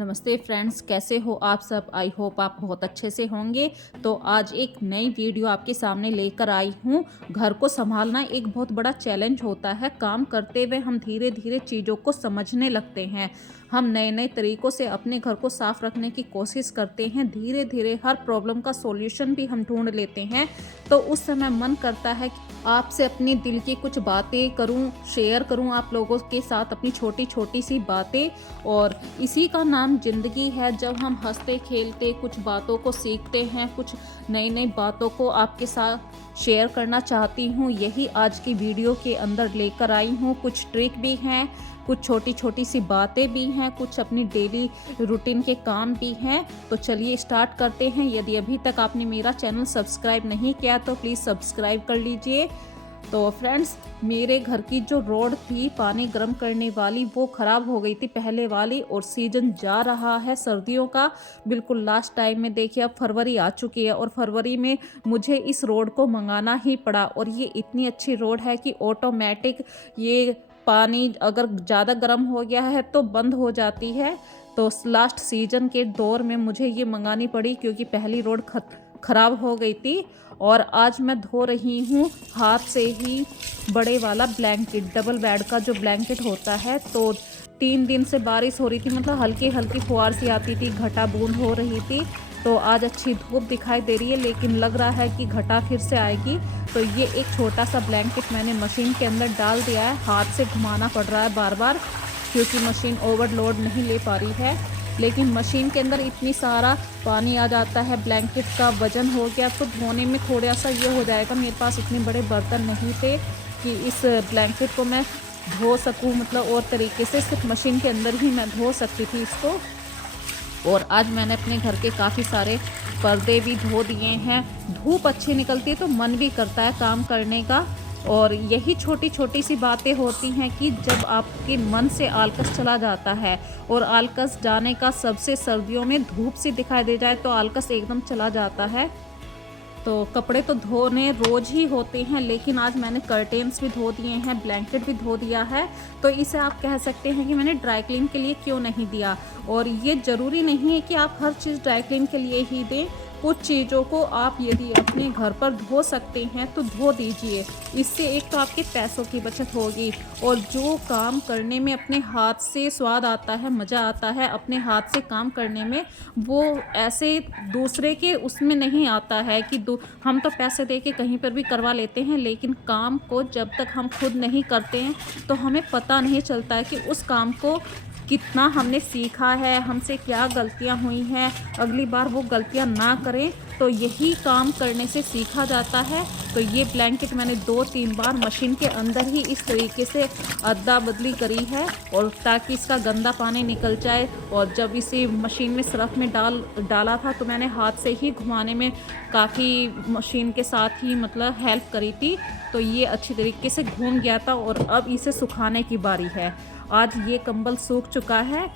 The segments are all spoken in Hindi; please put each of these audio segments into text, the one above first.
नमस्ते फ्रेंड्स, कैसे हो आप सब। आई होप आप बहुत अच्छे से होंगे। तो आज एक नई वीडियो आपके सामने लेकर आई हूँ। घर को संभालना एक बहुत बड़ा चैलेंज होता है। काम करते हुए हम धीरे धीरे चीज़ों को समझने लगते हैं। हम नए नए तरीक़ों से अपने घर को साफ़ रखने की कोशिश करते हैं। धीरे धीरे हर प्रॉब्लम का सॉल्यूशन भी हम ढूंढ लेते हैं। तो उस समय मन करता है कि आपसे अपने दिल की कुछ बातें करूं, शेयर करूं आप लोगों के साथ अपनी छोटी छोटी सी बातें। और इसी का नाम ज़िंदगी है। जब हम हंसते खेलते कुछ बातों को सीखते हैं, कुछ नई नई बातों को आपके साथ शेयर करना चाहती हूँ। यही आज की वीडियो के अंदर लेकर आई हूँ। कुछ ट्रिक भी हैं, कुछ छोटी छोटी सी बातें भी हैं, कुछ अपनी डेली रूटीन के काम भी हैं। तो चलिए स्टार्ट करते हैं। यदि अभी तक आपने मेरा चैनल सब्सक्राइब नहीं किया तो प्लीज़ सब्सक्राइब कर लीजिए। तो फ्रेंड्स, मेरे घर की जो रोड थी पानी गर्म करने वाली, वो ख़राब हो गई थी पहले वाली। और सीज़न जा रहा है सर्दियों का, बिल्कुल लास्ट टाइम में। देखिए अब फरवरी आ चुकी है और फरवरी में मुझे इस रोड को मंगाना ही पड़ा। और ये इतनी अच्छी रोड है कि ऑटोमेटिक ये पानी अगर ज़्यादा गर्म हो गया है तो बंद हो जाती है। तो लास्ट सीज़न के दौर में मुझे ये मंगानी पड़ी क्योंकि पहली रोड ख़राब हो गई थी। और आज मैं धो रही हूँ हाथ से ही बड़े वाला ब्लैंकेट, डबल बेड का जो ब्लैंकेट होता है। तो 3 दिन से बारिश हो रही थी, मतलब हल्की हल्की फुहार सी आती थी, घटा बूंद हो रही थी। तो आज अच्छी धूप दिखाई दे रही है, लेकिन लग रहा है कि घटा फिर से आएगी। तो ये एक छोटा सा ब्लैंकेट मैंने मशीन के अंदर डाल दिया है। हाथ से घुमाना पड़ रहा है बार बार क्योंकि मशीन ओवरलोड नहीं ले पा रही है। लेकिन मशीन के अंदर इतनी सारा पानी आ जाता है, ब्लैंकेट का वजन हो गया तो धोने में थोड़ा सा ये हो जाएगा। मेरे पास इतने बड़े बर्तन नहीं थे कि इस ब्लैंकेट को मैं धो सकूं, मतलब और तरीके से सिर्फ मशीन के अंदर ही मैं धो सकती थी इसको। और आज मैंने अपने घर के काफ़ी सारे पर्दे भी धो दिए हैं। धूप अच्छी निकलती है तो मन भी करता है काम करने का। और यही छोटी छोटी सी बातें होती हैं कि जब आपके मन से आलकस चला जाता है, और आलकस जाने का सबसे सर्दियों में धूप सी दिखाई दे जाए तो आलकस एकदम चला जाता है। तो कपड़े तो धोने रोज़ ही होते हैं, लेकिन आज मैंने कर्टेन्स भी धो दिए हैं, ब्लैंकेट भी धो दिया है। तो इसे आप कह सकते हैं कि मैंने ड्राई क्लीन के लिए क्यों नहीं दिया। और ये ज़रूरी नहीं है कि आप हर चीज़ ड्राई क्लीन के लिए ही दें। कुछ चीज़ों को आप यदि अपने घर पर धो सकते हैं तो धो दीजिए। इससे एक तो आपके पैसों की बचत होगी, और जो काम करने में अपने हाथ से स्वाद आता है, मज़ा आता है अपने हाथ से काम करने में, वो ऐसे दूसरे के उसमें नहीं आता है कि हम तो पैसे दे के कहीं पर भी करवा लेते हैं, लेकिन काम को जब तक हम खुद नहीं करते हैं तो हमें पता नहीं चलता है कि उस काम को कितना हमने सीखा है, हमसे क्या गलतियां हुई हैं। अगली बार वो गलतियां ना करें, तो यही काम करने से सीखा जाता है। तो ये ब्लैंकेट मैंने 2-3 बार मशीन के अंदर ही इस तरीके से अदला बदली करी है, और ताकि इसका गंदा पानी निकल जाए। और जब इसे मशीन में सरफ में डाला था तो मैंने हाथ से ही घुमाने में काफ़ी मशीन के साथ ही मतलब हेल्प करी थी। तो ये अच्छी तरीके से घूम गया था, और अब इसे सुखाने की बारी है। आज ये कंबल सूख चुका है।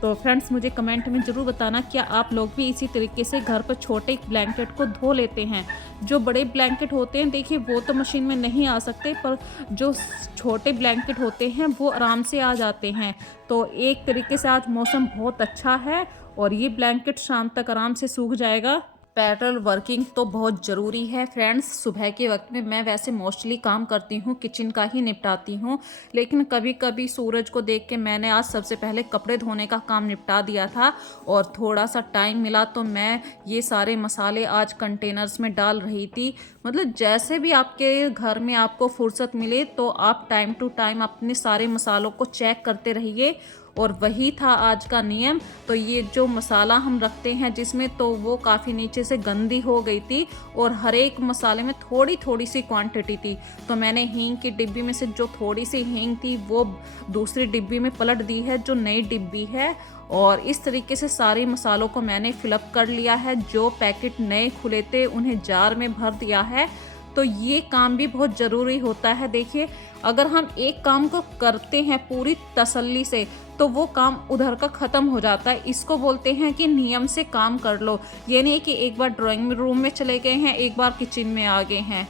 तो फ्रेंड्स, मुझे कमेंट में ज़रूर बताना क्या आप लोग भी इसी तरीके से घर पर छोटे ब्लैंकेट को धो लेते हैं। जो बड़े ब्लैंकेट होते हैं देखिए वो तो मशीन में नहीं आ सकते, पर जो छोटे ब्लैंकेट होते हैं वो आराम से आ जाते हैं। तो एक तरीके से आज मौसम बहुत अच्छा है और ये ब्लैंकेट शाम तक आराम से सूख जाएगा। पैरल वर्किंग तो बहुत ज़रूरी है फ्रेंड्स। सुबह के वक्त में मैं वैसे मोस्टली काम करती हूँ, किचन का ही निपटाती हूँ, लेकिन कभी कभी सूरज को देख के मैंने आज सबसे पहले कपड़े धोने का काम निपटा दिया था। और थोड़ा सा टाइम मिला तो मैं ये सारे मसाले आज कंटेनर्स में डाल रही थी। मतलब जैसे भी आपके घर में आपको फुर्सत मिले तो आप टाइम टू टाइम अपने सारे मसालों को चेक करते रहिए। और वही था आज का नियम। तो ये जो मसाला हम रखते हैं जिसमें, तो वो काफ़ी नीचे से गंदी हो गई थी, और हर एक मसाले में थोड़ी थोड़ी सी क्वांटिटी थी। तो मैंने हींग की डिब्बी में से जो थोड़ी सी हींग थी वो दूसरी डिब्बी में पलट दी है, जो नई डिब्बी है। और इस तरीके से सारे मसालों को मैंने फिलअप कर लिया है। जो पैकेट नए खुले थे उन्हें जार में भर दिया है। तो ये काम भी बहुत ज़रूरी होता है। देखिए, अगर हम एक काम को करते हैं पूरी तसल्ली से तो वो काम उधर का ख़त्म हो जाता है। इसको बोलते हैं कि नियम से काम कर लो। ये नहीं कि एक बार ड्राइंग रूम में चले गए हैं, एक बार किचन में आ गए हैं।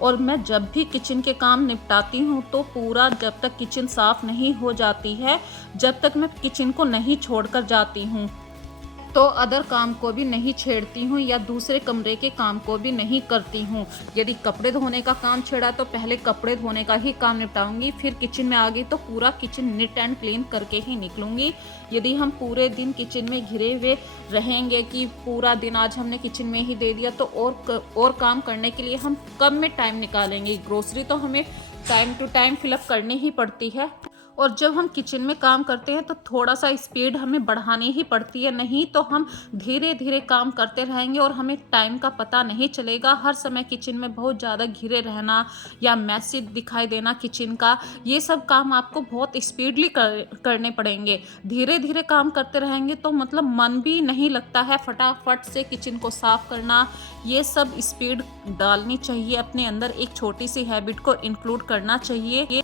और मैं जब भी किचन के काम निपटाती हूँ तो पूरा जब तक किचन साफ़ नहीं हो जाती है, जब तक मैं किचन को नहीं छोड़कर जाती हूँ, तो अदर काम को भी नहीं छेड़ती हूँ या दूसरे कमरे के काम को भी नहीं करती हूँ। यदि कपड़े धोने का काम छेड़ा तो पहले कपड़े धोने का ही काम निपटाऊंगी, फिर किचन में आ गई तो पूरा किचन नीट एंड क्लीन करके ही निकलूंगी। यदि हम पूरे दिन किचन में घिरे हुए रहेंगे कि पूरा दिन आज हमने किचन में ही दे दिया, तो और काम करने के लिए हम कब में टाइम निकालेंगे। ग्रोसरी तो हमें टाइम टू टाइम फिलअप करनी ही पड़ती है, और जब हम किचन में काम करते हैं तो थोड़ा सा स्पीड हमें बढ़ानी ही पड़ती है, नहीं तो हम धीरे धीरे काम करते रहेंगे और हमें टाइम का पता नहीं चलेगा। हर समय किचन में बहुत ज़्यादा घिरे रहना या मैसी दिखाई देना किचन का, ये सब काम आपको बहुत स्पीडली करने पड़ेंगे। धीरे धीरे काम करते रहेंगे तो मतलब मन भी नहीं लगता है फटाफट से किचन को साफ करना। ये सब स्पीड डालनी चाहिए अपने अंदर, एक छोटी सी हैबिट को इंक्लूड करना चाहिए।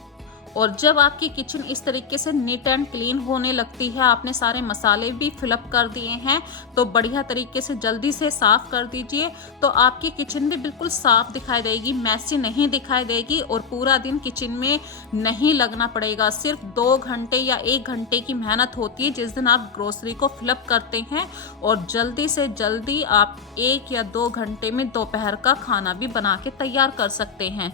और जब आपकी किचन इस तरीके से नीट एंड क्लीन होने लगती है, आपने सारे मसाले भी फिलअप कर दिए हैं, तो बढ़िया तरीके से जल्दी से साफ़ कर दीजिए, तो आपकी किचन भी बिल्कुल साफ़ दिखाई देगी, मैसी नहीं दिखाई देगी और पूरा दिन किचन में नहीं लगना पड़ेगा। सिर्फ 2 घंटे या 1 घंटे की मेहनत होती है जिस दिन आप ग्रोसरी को फिलअप करते हैं, और जल्दी से जल्दी आप 1 या 2 घंटे में दोपहर का खाना भी बना के तैयार कर सकते हैं।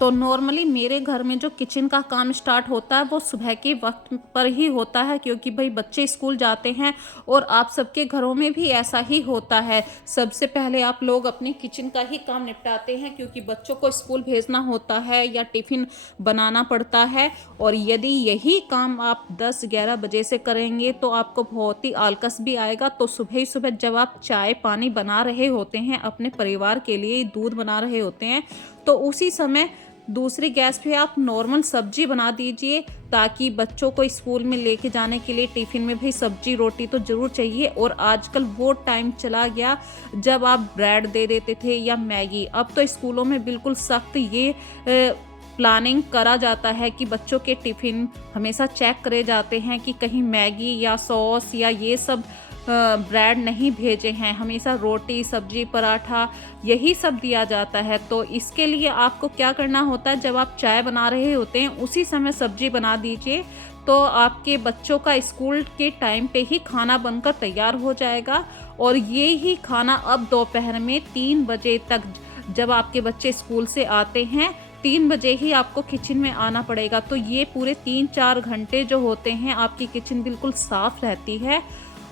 तो नॉर्मली मेरे घर में जो किचन का काम स्टार्ट होता है वो सुबह के वक्त पर ही होता है, क्योंकि भाई बच्चे स्कूल जाते हैं और आप सबके घरों में भी ऐसा ही होता है। सबसे पहले आप लोग अपनी किचन का ही काम निपटाते हैं, क्योंकि बच्चों को स्कूल भेजना होता है या टिफ़िन बनाना पड़ता है। और यदि यही काम आप 10-11 बजे से करेंगे तो आपको बहुत ही आलकस भी आएगा। तो सुबह ही सुबह जब आप चाय पानी बना रहे होते हैं अपने परिवार के लिए, दूध बना रहे होते हैं, तो उसी समय दूसरी गैस पे आप नॉर्मल सब्जी बना दीजिए, ताकि बच्चों को स्कूल में लेके जाने के लिए टिफ़िन में भी सब्जी रोटी तो ज़रूर चाहिए। और आजकल वो टाइम चला गया जब आप ब्रेड दे देते थे या मैगी। अब तो स्कूलों में बिल्कुल सख्त ये प्लानिंग करा जाता है कि बच्चों के टिफ़िन हमेशा चेक करे जाते हैं कि कहीं मैगी या सॉस या ये सब ब्रेड नहीं भेजे हैं। हमेशा रोटी सब्जी पराठा यही सब दिया जाता है। तो इसके लिए आपको क्या करना होता है, जब आप चाय बना रहे होते हैं उसी समय सब्जी बना दीजिए, तो आपके बच्चों का स्कूल के टाइम पे ही खाना बनकर तैयार हो जाएगा। और ये ही खाना अब दोपहर में 3 बजे तक, जब आपके बच्चे स्कूल से आते हैं 3 बजे ही आपको किचन में आना पड़ेगा। तो ये पूरे 3-4 घंटे जो होते हैं आपकी किचन बिल्कुल साफ़ रहती है।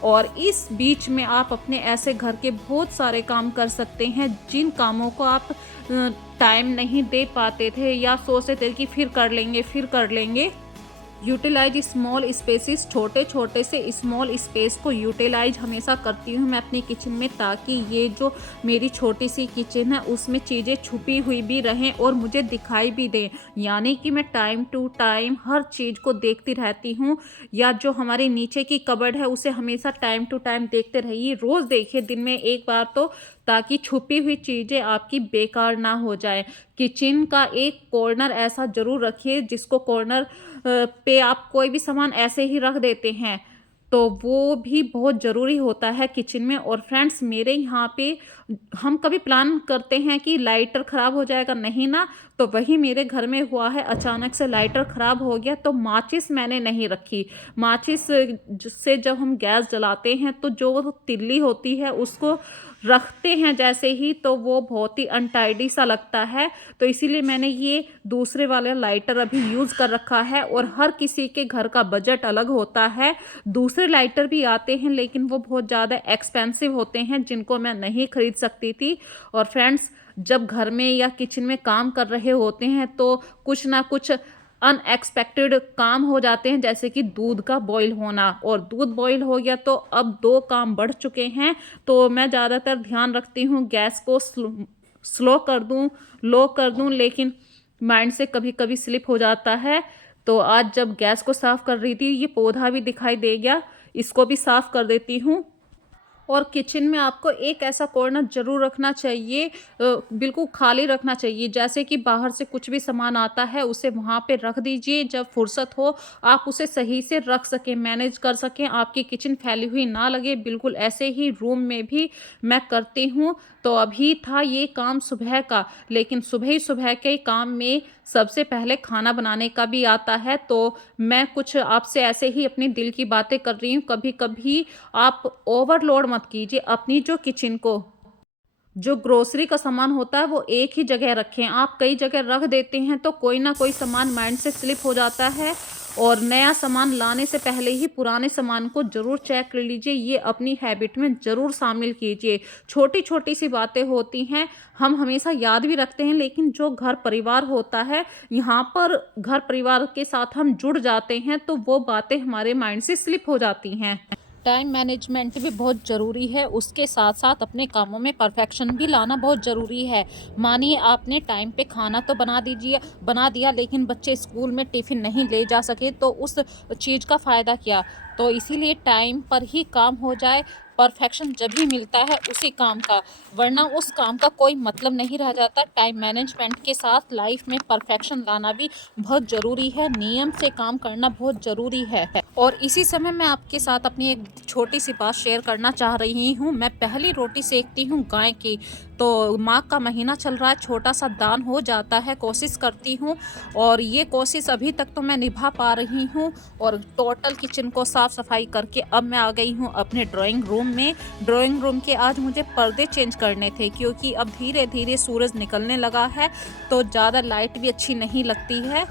और इस बीच में आप अपने ऐसे घर के बहुत सारे काम कर सकते हैं जिन कामों को आप टाइम नहीं दे पाते थे या सोचते थे कि फिर कर लेंगे। यूटिलाइज स्मॉल स्पेसिस, छोटे छोटे से स्मॉल स्पेस को यूटिलाइज हमेशा करती हूँ मैं अपनी किचन में, ताकि ये जो मेरी छोटी सी किचन है उसमें चीज़ें छुपी हुई भी रहें और मुझे दिखाई भी दें। यानी कि मैं टाइम टू टाइम हर चीज़ को देखती रहती हूँ, या जो हमारे नीचे की कबर्ड है उसे हमेशा टाइम टू टाइम देखते रहिए। रोज़ देखिए दिन में एक बार तो, ताकि छुपी हुई चीज़ें आपकी बेकार ना हो जाए। किचन का एक कॉर्नर ऐसा ज़रूर रखिए जिसको कॉर्नर पे आप कोई भी सामान ऐसे ही रख देते हैं, तो वो भी बहुत ज़रूरी होता है किचन में। और फ्रेंड्स, मेरे यहाँ पे हम कभी प्लान करते हैं कि लाइटर ख़राब हो जाएगा, नहीं ना, तो वही मेरे घर में हुआ है। अचानक से लाइटर ख़राब हो गया तो माचिस मैंने नहीं रखी। माचिस से जब हम गैस जलाते हैं तो जो तिल्ली होती है उसको रखते हैं जैसे ही, तो वो बहुत ही अनटाइडी सा लगता है। तो इसीलिए मैंने ये दूसरे वाला लाइटर अभी यूज़ कर रखा है। और हर किसी के घर का बजट अलग होता है, दूसरे लाइटर भी आते हैं लेकिन वो बहुत ज़्यादा एक्सपेंसिव होते हैं जिनको मैं नहीं खरीद सकती थी। और फ्रेंड्स, जब घर में या किचन में काम कर रहे होते हैं तो कुछ ना कुछ अनएक्सपेक्टेड काम हो जाते हैं, जैसे कि दूध का बॉईल होना। और दूध बॉईल हो गया तो अब 2 काम बढ़ चुके हैं, तो मैं ज़्यादातर ध्यान रखती हूँ गैस को स्लो कर दूँ, लो कर दूँ, लेकिन माइंड से कभी कभी स्लिप हो जाता है। तो आज जब गैस को साफ़ कर रही थी, ये पौधा भी दिखाई दे गया, इसको भी साफ़ कर देती हूँ। और किचन में आपको एक ऐसा कॉर्नर ज़रूर रखना चाहिए, बिल्कुल खाली रखना चाहिए, जैसे कि बाहर से कुछ भी सामान आता है उसे वहाँ पे रख दीजिए। जब फुर्सत हो आप उसे सही से रख सकें, मैनेज कर सकें, आपकी किचन फैली हुई ना लगे। बिल्कुल ऐसे ही रूम में भी मैं करती हूँ। तो अभी था ये काम सुबह का, लेकिन सुबह ही सुबह के काम में सबसे पहले खाना बनाने का भी आता है। तो मैं कुछ आपसे ऐसे ही अपने दिल की बातें कर रही हूँ। कभी-कभी आप ओवरलोड मत कीजिए अपनी जो किचन को। जो ग्रोसरी का सामान होता है वो एक ही जगह रखें। आप कई जगह रख देते हैं तो कोई ना कोई सामान माइंड से स्लिप हो जाता है, और नया सामान लाने से पहले ही पुराने सामान को ज़रूर चेक कर लीजिए। ये अपनी हैबिट में ज़रूर शामिल कीजिए। छोटी-छोटी सी बातें होती हैं, हम हमेशा याद भी रखते हैं, लेकिन जो घर परिवार होता है, यहाँ पर घर परिवार के साथ हम जुड़ जाते हैं तो वो बातें हमारे माइंड से स्लिप हो जाती हैं। टाइम मैनेजमेंट भी बहुत ज़रूरी है, उसके साथ-साथ अपने कामों में परफेक्शन भी लाना बहुत ज़रूरी है। मानिए आपने टाइम पे खाना तो बना दिया, लेकिन बच्चे स्कूल में टिफ़िन नहीं ले जा सके, तो उस चीज़ का फ़ायदा क्या? तो इसीलिए टाइम पर ही काम हो जाए, परफेक्शन जब भी मिलता है उसी काम का, वरना उस काम का कोई मतलब नहीं रह जाता। टाइम मैनेजमेंट के साथ लाइफ में परफेक्शन लाना भी बहुत ज़रूरी है, नियम से काम करना बहुत ज़रूरी है। और इसी समय मैं आपके साथ अपनी एक छोटी सी बात शेयर करना चाह रही हूँ। मैं पहली रोटी सेकती हूँ गाय की, तो माघ का महीना चल रहा है, छोटा सा दान हो जाता है, कोशिश करती हूँ, और ये कोशिश अभी तक तो मैं निभा पा रही हूँ। और टोटल किचन को साफ़ सफाई करके अब मैं आ गई हूँ अपने ड्राइंग रूम में। ड्राइंग रूम के आज मुझे पर्दे चेंज करने थे, क्योंकि अब धीरे धीरे सूरज निकलने लगा है तो ज़्यादा लाइट भी अच्छी नहीं लगती है।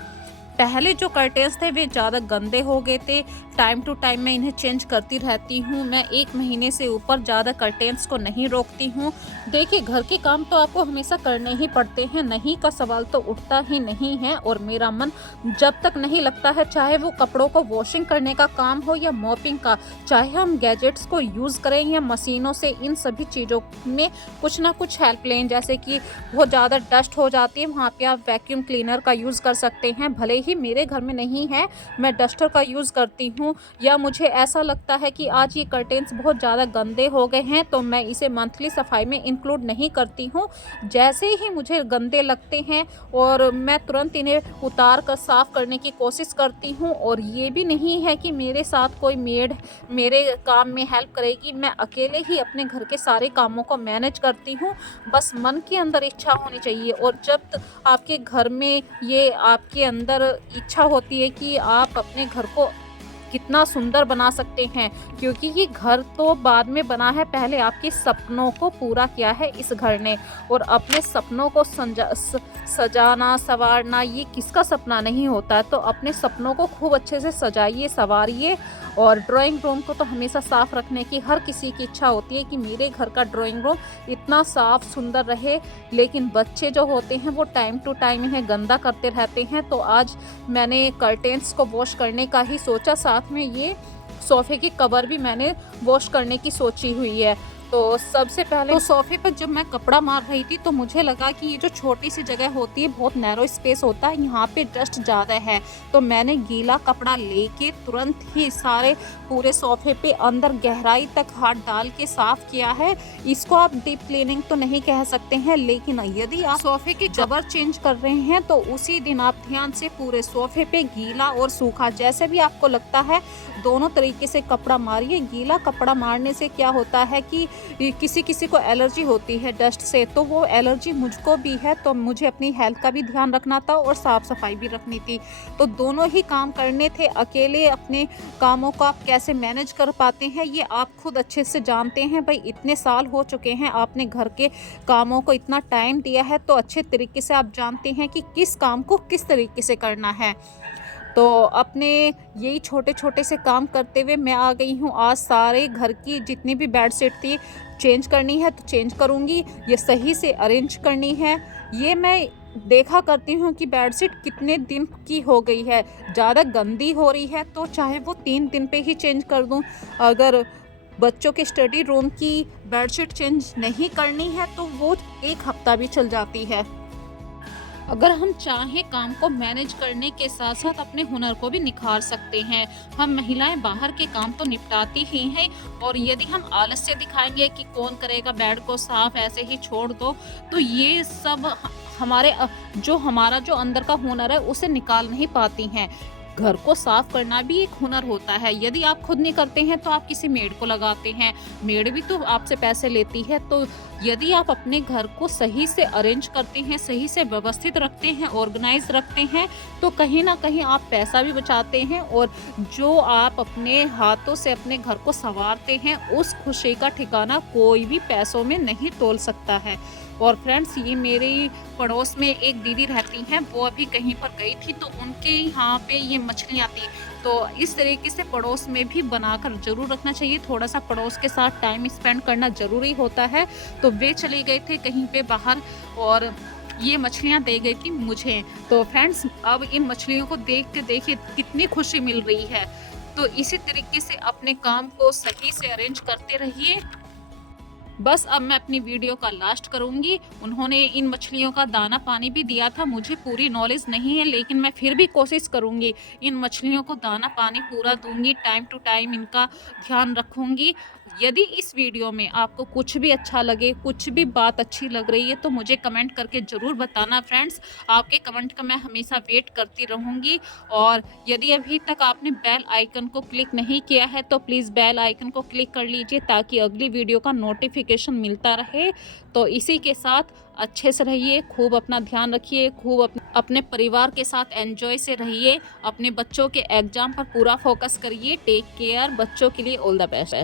पहले जो कर्टेन्स थे वे ज़्यादा गंदे हो गए थे, टाइम टू टाइम मैं इन्हें चेंज करती रहती हूँ। मैं 1 महीने से ऊपर ज़्यादा कर्टेन्स को नहीं रोकती हूँ। देखिए, घर के काम तो आपको हमेशा करने ही पड़ते हैं, नहीं का सवाल तो उठता ही नहीं है। और मेरा मन जब तक नहीं लगता है, चाहे वो कपड़ों को वॉशिंग करने का काम हो या मॉपिंग का, चाहे हम गैजेट्स को यूज़ करें या मशीनों से, इन सभी चीज़ों में कुछ ना कुछ हेल्प लें। जैसे कि बहुत ज़्यादा डस्ट हो जाती है, वहाँ पे आप वैक्यूम क्लीनर का यूज़ कर सकते हैं। भले ही मेरे घर में नहीं है, मैं डस्टर का यूज़ करती हूँ। या मुझे ऐसा लगता है कि आज ये कर्टेन्स बहुत ज़्यादा गंदे हो गए हैं, तो मैं इसे मंथली सफाई में इंक्लूड नहीं करती हूँ। जैसे ही मुझे गंदे लगते हैं और मैं तुरंत इन्हें उतार कर साफ़ करने की कोशिश करती हूँ। और ये भी नहीं है कि मेरे साथ कोई मेड मेरे काम में हेल्प करेगी, मैं अकेले ही अपने घर के सारे कामों को मैनेज करती हूँ। बस मन के अंदर इच्छा होनी चाहिए, और जब आपके घर में ये आपके अंदर इच्छा होती है कि आप अपने घर को कितना सुंदर बना सकते हैं, क्योंकि ये घर तो बाद में बना है, पहले आपके सपनों को पूरा किया है इस घर ने। और अपने सपनों को सजाना संवारना, ये किसका सपना नहीं होता है। तो अपने सपनों को खूब अच्छे से सजाइए, संवारिए। और ड्राइंग रूम को तो हमेशा साफ़ रखने की हर किसी की इच्छा होती है कि मेरे घर का ड्राइंग रूम इतना साफ़ सुंदर रहे, लेकिन बच्चे जो होते हैं वो टाइम टू टाइम इन्हें गंदा करते रहते हैं। तो आज मैंने कर्टेन्स को वॉश करने का ही सोचा, साथ में ये सोफ़े की कवर भी मैंने वॉश करने की सोची हुई है। तो सबसे पहले तो सोफ़े पर जब मैं कपड़ा मार रही थी तो मुझे लगा कि ये जो छोटी सी जगह होती है, बहुत नैरो स्पेस होता है, यहाँ पे डस्ट ज़्यादा है। तो मैंने गीला कपड़ा लेके तुरंत ही सारे पूरे सोफ़े पे अंदर गहराई तक हाथ डाल के साफ़ किया है। इसको आप डीप क्लीनिंग तो नहीं कह सकते हैं, लेकिन यदि आप सोफ़े की कवर चेंज कर रहे हैं तो उसी दिन आप ध्यान से पूरे सोफ़े पे गीला और सूखा, जैसे भी आपको लगता है, दोनों तरीके से कपड़ा मारिए। गीला कपड़ा मारने से क्या होता है कि किसी किसी को एलर्जी होती है डस्ट से, तो वो एलर्जी मुझको भी है, तो मुझे अपनी हेल्थ का भी ध्यान रखना था और साफ़ सफाई भी रखनी थी। तो दोनों ही काम करने थे। अकेले अपने कामों को आप कैसे मैनेज कर पाते हैं ये आप खुद अच्छे से जानते हैं। भाई, इतने साल हो चुके हैं, आपने घर के कामों को इतना टाइम दिया है, तो अच्छे तरीके से आप जानते हैं कि किस काम को किस तरीके से करना है। तो अपने यही छोटे छोटे से काम करते हुए मैं आ गई हूँ। आज सारे घर की जितनी भी बेडशीट थी चेंज करनी है तो चेंज करूँगी, ये सही से अरेंज करनी है। ये मैं देखा करती हूँ कि बेडशीट कितने दिन की हो गई है, ज़्यादा गंदी हो रही है तो चाहे वो 3 दिन पे ही चेंज कर दूँ। अगर बच्चों के स्टडी रूम की बेडशीट चेंज नहीं करनी है तो वो 1 हफ्ता भी चल जाती है। अगर हम चाहें काम को मैनेज करने के साथ साथ अपने हुनर को भी निखार सकते हैं। हम महिलाएं बाहर के काम तो निपटाती ही हैं, और यदि हम आलस्य दिखाएंगे कि कौन करेगा, बेड को साफ ऐसे ही छोड़ दो, तो ये सब हमारे जो हमारा जो अंदर का हुनर है उसे निकाल नहीं पाती हैं। घर को साफ करना भी एक हुनर होता है। यदि आप खुद नहीं करते हैं तो आप किसी मेड को लगाते हैं, मेड भी तो आपसे पैसे लेती है। तो यदि आप अपने घर को सही से अरेंज करते हैं, सही से व्यवस्थित रखते हैं, ऑर्गेनाइज रखते हैं, तो कहीं ना कहीं आप पैसा भी बचाते हैं, और जो आप अपने हाथों से अपने घर को संवारते हैं उस खुशी का ठिकाना कोई भी पैसों में नहीं तोल सकता है। और फ्रेंड्स, ये मेरे पड़ोस में एक दीदी रहती हैं, वो अभी कहीं पर गई थी तो उनके यहाँ पे ये मछलियाँ थी। तो इस तरीके से पड़ोस में भी बनाकर ज़रूर रखना चाहिए। थोड़ा सा पड़ोस के साथ टाइम स्पेंड करना ज़रूरी होता है। तो वे चले गए थे कहीं पे बाहर, और ये मछलियाँ दे गई थी मुझे। तो फ्रेंड्स, अब इन मछलियों को देख के देखिए कितनी खुशी मिल रही है। तो इसी तरीके से अपने काम को सही से अरेंज करते रहिए। बस अब मैं अपनी वीडियो का लास्ट करूंगी। उन्होंने इन मछलियों का दाना पानी भी दिया था। मुझे पूरी नॉलेज नहीं है, लेकिन मैं फिर भी कोशिश करूंगी, इन मछलियों को दाना पानी पूरा दूंगी, टाइम टू टाइम इनका ध्यान रखूंगी। यदि इस वीडियो में आपको कुछ भी अच्छा लगे, कुछ भी बात अच्छी लग रही है, तो मुझे कमेंट करके ज़रूर बताना फ्रेंड्स। आपके कमेंट का मैं हमेशा वेट करती रहूँगी। और यदि अभी तक आपने बेल आइकन को क्लिक नहीं किया है तो प्लीज़ बेल आइकन को क्लिक कर लीजिए, ताकि अगली वीडियो का नोटिफिकेशन मिलता रहे। तो इसी के साथ अच्छे से रहिए, खूब अपना ध्यान रखिए, खूब अपने परिवार के साथ एंजॉय से रहिए, अपने बच्चों के एग्जाम पर पूरा फोकस करिए। टेक केयर, बच्चों के लिए ऑल द बेस्ट।